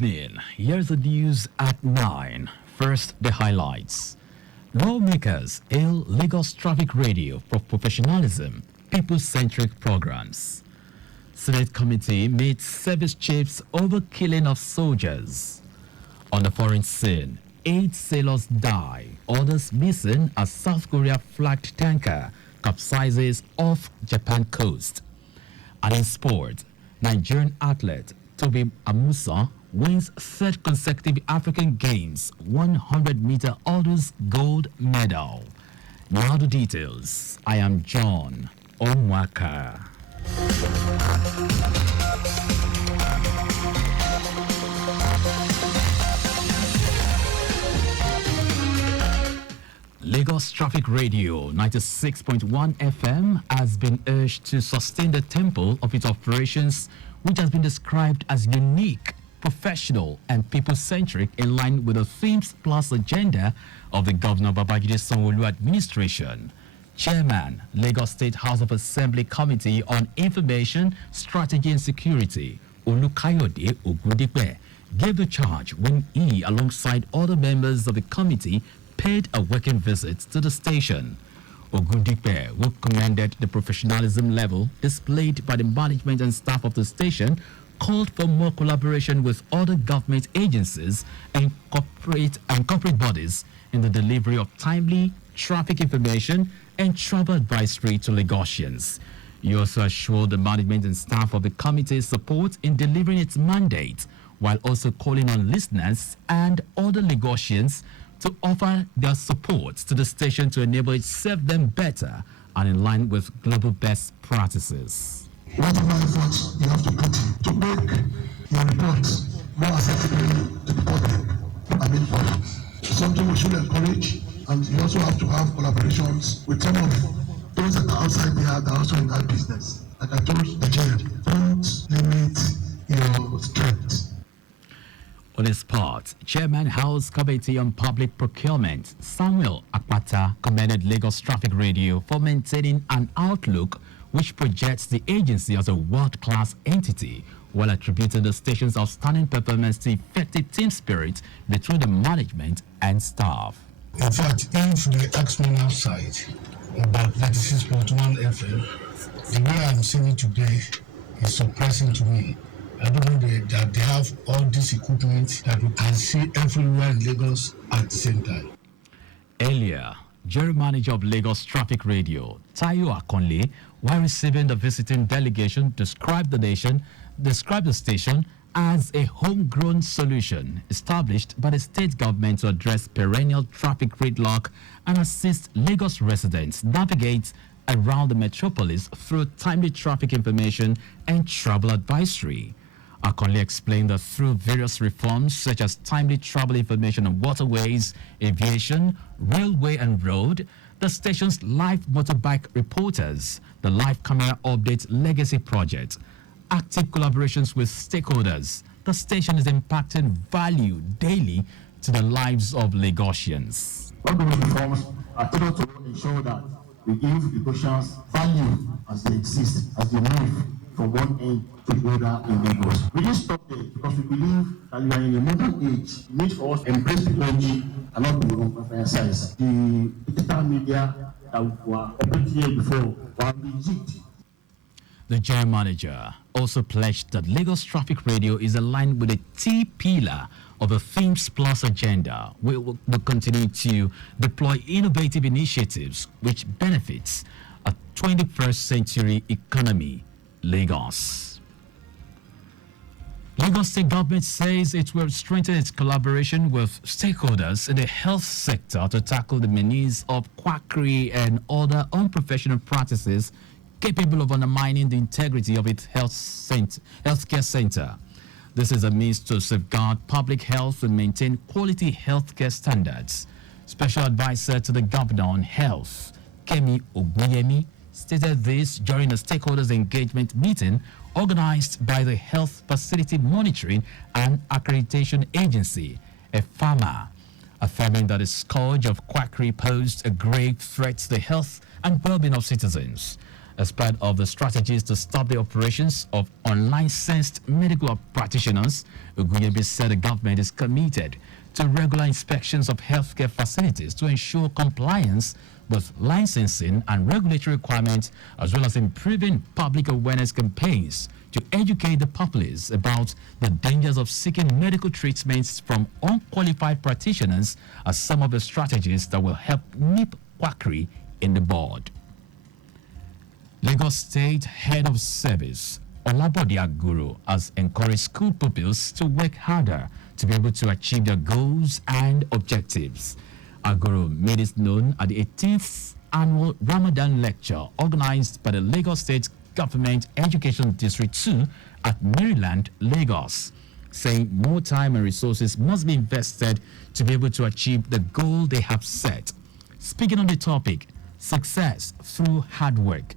evening. Here's the news at 9. First, the highlights. Lawmakers hail Lagos Traffic Radio for professionalism, people-centric programs. Senate committee meets service chiefs over killing of soldiers. On the foreign scene, 8 sailors die, others missing as South Korea flagged tanker capsizes off Japan coast. And in sport, Nigerian athlete Toby Amusa wins 3rd consecutive African Games 100-meter hurdles gold medal. Now the details. I am John Omoaka. Lagos Traffic Radio 96.1 FM has been urged to sustain the tempo of its operations, which has been described as unique, professional, and people-centric in line with the Themes Plus agenda of the Governor Babajide Sanwo-Olu administration. Chairman, Lagos State House of Assembly Committee on Information, Strategy and Security, Olukayode Ogundipe, gave the charge when he, alongside other members of the committee, paid a working visit to the station. Ogundipe, who commended the professionalism level displayed by the management and staff of the station, called for more collaboration with other government agencies and corporate bodies in the delivery of timely traffic information and travel advisory to Lagosians. He also assured the management and staff of the committee's support in delivering its mandate, while also calling on listeners and other Lagosians to offer their support to the station to enable it serve them better and in line with global best practices. Whatever efforts you have to put in to make your reports more accessible to the public and informed. Something we should encourage, and you also have to have collaborations with some of those that are outside there that are also in that business. Like I told the jail, don't limit your strength. On his part, Chairman House Committee on Public Procurement, Samuel Akpata, commended Lagos Traffic Radio for maintaining an outlook which projects the agency as a world-class entity, while attributing the station's outstanding performance to effective team spirit between the management and staff. In fact, if they ask me outside about 96.1 FM, the way I'm seeing it today is surprising to me. I don't know that they have all this equipment that we can see everywhere in Lagos at the same time. Earlier, General Manager of Lagos Traffic Radio, Tayo Akonle, while receiving the visiting delegation, described the station as a homegrown solution established by the state government to address perennial traffic gridlock and assist Lagos residents navigate around the metropolis through timely traffic information and travel advisory. Akonle explained that through various reforms such as timely travel information on waterways, aviation, railway and road, the station's live motorbike reporters, the live camera update legacy project, active collaborations with stakeholders, the station is impacting value daily to the lives of Lagosians. All those reforms are tailored to ensure that we give Lagosians value as they exist, as they move from one end to the other in Lagos. We didn't stop there because we believe that we are in a modern age. The need for us to embrace technology and not be overemphasized. The digital media that were operating here before were rejected. The general manager also pledged that Lagos Traffic Radio is aligned with the T pillar of the Themes Plus agenda. We will continue to deploy innovative initiatives which benefits a 21st century economy. Lagos. Lagos State government says it will strengthen its collaboration with stakeholders in the health sector to tackle the menace of quackery and other unprofessional practices capable of undermining the integrity of its healthcare center. This is a means to safeguard public health and maintain quality healthcare standards. Special advisor to the governor on health, Kemi Ogbuyemi, stated this during a stakeholders engagement meeting organized by the Health Facility Monitoring and Accreditation Agency, EFAMA, affirming that the scourge of quackery posed a grave threat to the health and well-being of citizens. as part of the strategies to stop the operations of unlicensed medical practitioners. Ogunyebe said the government is committed to regular inspections of healthcare facilities to ensure compliance with licensing and regulatory requirements, as well as improving public awareness campaigns to educate the populace about the dangers of seeking medical treatments from unqualified practitioners as some of the strategies that will help nip quackery in the bud. Lagos State Head of Service Olabode Aguru has encouraged school pupils to work harder to be able to achieve their goals and objectives. Aguru made it known at the 18th annual Ramadan lecture organized by the Lagos State Government Education District 2 at Maryland, Lagos, saying more time and resources must be invested to be able to achieve the goal they have set. Speaking on the topic, success through hard work,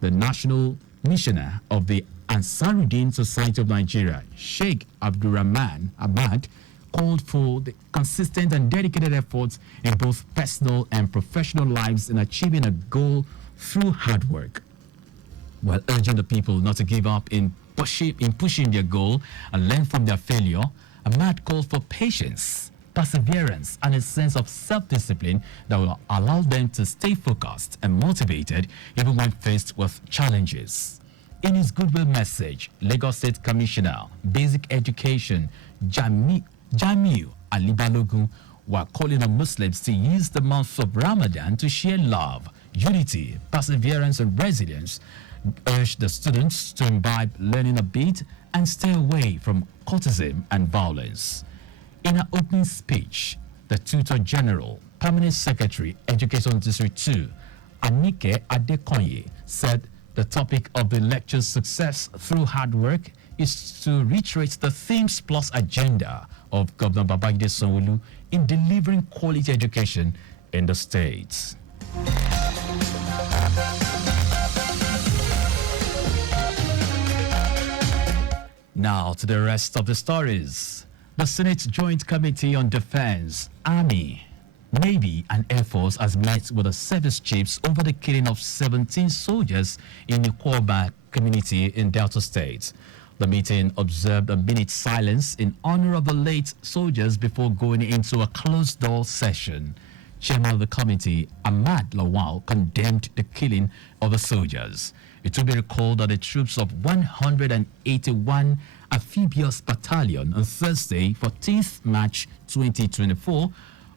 the national missioner of the Ansaruddin Society of Nigeria, Sheikh Abdurrahman Ahmad, called for the consistent and dedicated efforts in both personal and professional lives in achieving a goal through hard work, while urging the people not to give up in pushing their goal and learn from their failure. Ahmad called for patience, perseverance, and a sense of self-discipline that will allow them to stay focused and motivated even when faced with challenges. In his goodwill message, Lagos State Commissioner, Basic Education, Jamiu Alibalogun, were calling on Muslims to use the month of Ramadan to share love, unity, perseverance, and resilience. Urged the students to imbibe learning a bit and stay away from courtesan and violence. In her opening speech, the Tutor General, Permanent Secretary, Education District 2, Anike Adekonye, said the topic of the lecture's success through hard work is to reiterate the themes plus agenda of Governor Babajide Sanwo-Olu in delivering quality education in the state. Now to the rest of the stories. The Senate Joint Committee on Defense, Army, Navy and Air Force has met with the service chiefs over the killing of 17 soldiers in the Omoaka community in Delta State. The meeting observed a minute's silence in honor of the late soldiers before going into a closed-door session. Chairman of the committee, Ahmad Lawal, condemned the killing of the soldiers. It will be recalled that the troops of 181 Amphibious Battalion on Thursday, 14th March 2024,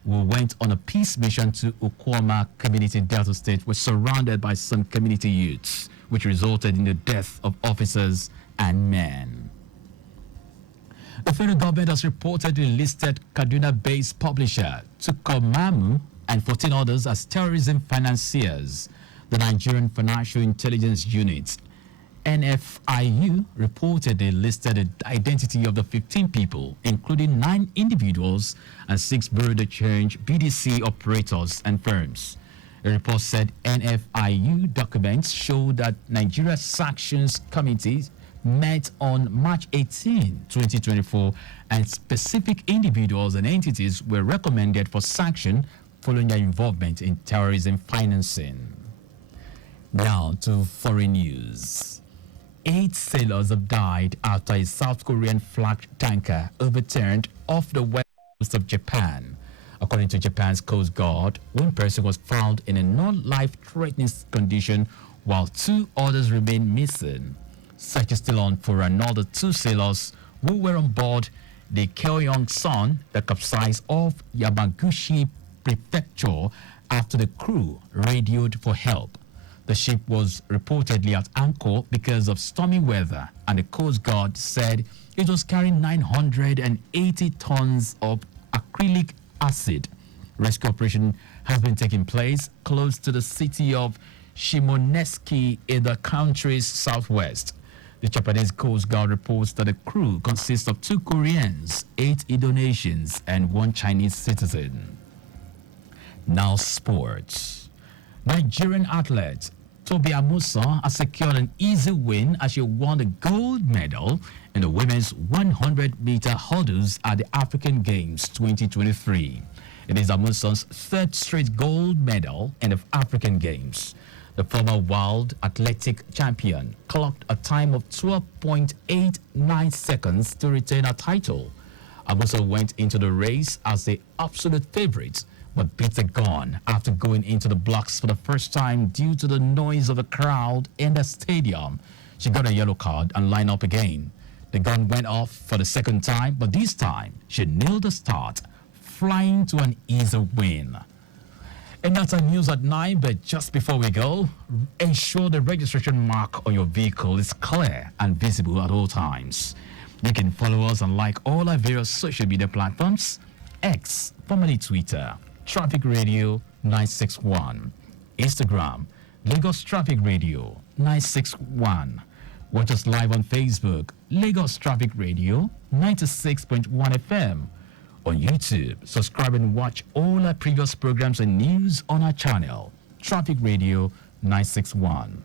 who went on a peace mission to Omoaka community in Delta State, were surrounded by some community youths, which resulted in the death of officers and men. The federal government has reportedly listed Kaduna-based publisher Tukomamu and 14 others as terrorism financiers. The Nigerian Financial Intelligence Unit, NFIU, reportedly listed the identity of the 15 people, including 9 individuals and 6 bureau de change BDC operators and firms. A report said NFIU documents show that Nigeria's Sanctions Committee met on March 18, 2024, and specific individuals and entities were recommended for sanction following their involvement in terrorism financing. Now to foreign news. 8 sailors have died after a South Korean flagged tanker overturned off the west coast of Japan. According to Japan's Coast Guard, one person was found in a non-life-threatening condition while 2 others remain missing. Search is still on for another 2 sailors who were on board the Kyoyong-sun that capsized off Yamaguchi Prefecture after the crew radioed for help. The ship was reportedly at anchor because of stormy weather, and the Coast Guard said it was carrying 980 tons of acrylic acid. Rescue operation has been taking place close to the city of Shimoneseki in the country's southwest. The Japanese Coast Guard reports that the crew consists of 2 Koreans, 8 Indonesians, and 1 Chinese citizen. Now sports. Nigerian athlete Tobi Amusa has secured an easy win as she won the gold medal in the women's 100-meter hurdles at the African Games 2023. It is Amusa's 3rd straight gold medal in the African Games. The The former world athletic champion clocked a time of 12.89 seconds to retain her title. Amusa went into the race as the absolute favorite, but beat the gun after going into the blocks for the first time due to the noise of the crowd in the stadium. She got a yellow card and lined up again. The gun went off for the second time, but this time she nailed the start, flying to an easy win. And that's our news at 9, but just before we go, ensure the registration mark on your vehicle is clear and visible at all times. You can follow us and like all our various social media platforms: X, formerly Twitter, Traffic Radio 961, Instagram, Lagos Traffic Radio 961. Watch us live on Facebook, Lagos Traffic Radio 96.1 FM. On YouTube, subscribe and watch all our previous programs and news on our channel, Traffic Radio 961.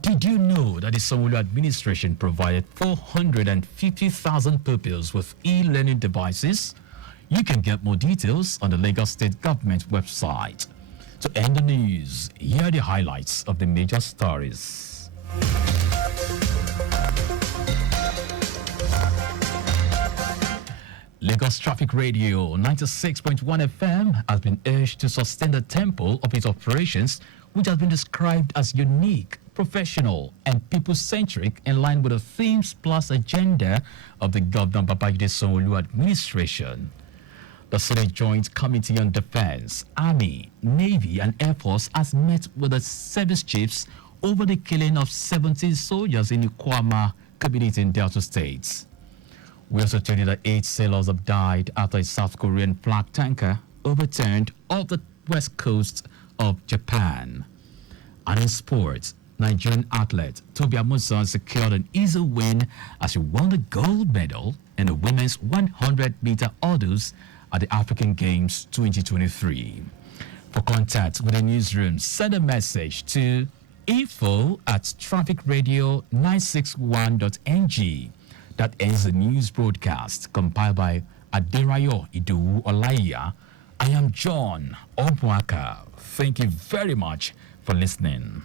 Did you know that the Sanwo-Olu administration provided 450,000 pupils with e-learning devices? You can get more details on the Lagos State Government website. To end the news, here are the highlights of the major stories. Lagos Traffic Radio 96.1 FM has been urged to sustain the tempo of its operations, which has been described as unique, professional, and people-centric in line with the themes plus agenda of the Governor Babajide Sanwo-Olu administration. The Senate Joint Committee on Defense, Army, Navy, and Air Force has met with the service chiefs over the killing of 17 soldiers in Omoaka community in Delta States. We also told you that 8 sailors have died after a South Korean flag tanker overturned off the west coast of Japan. And in sports, Nigerian athlete Tobi Amusan secured an easy win as she won the gold medal in the women's 100-meter hurdles at the African Games 2023. For contact with the newsroom, send a message to info@trafficradio961.ng. That ends the news broadcast compiled by Aderayo Idowu Olaiya. I am John Omoaka. Thank you very much for listening.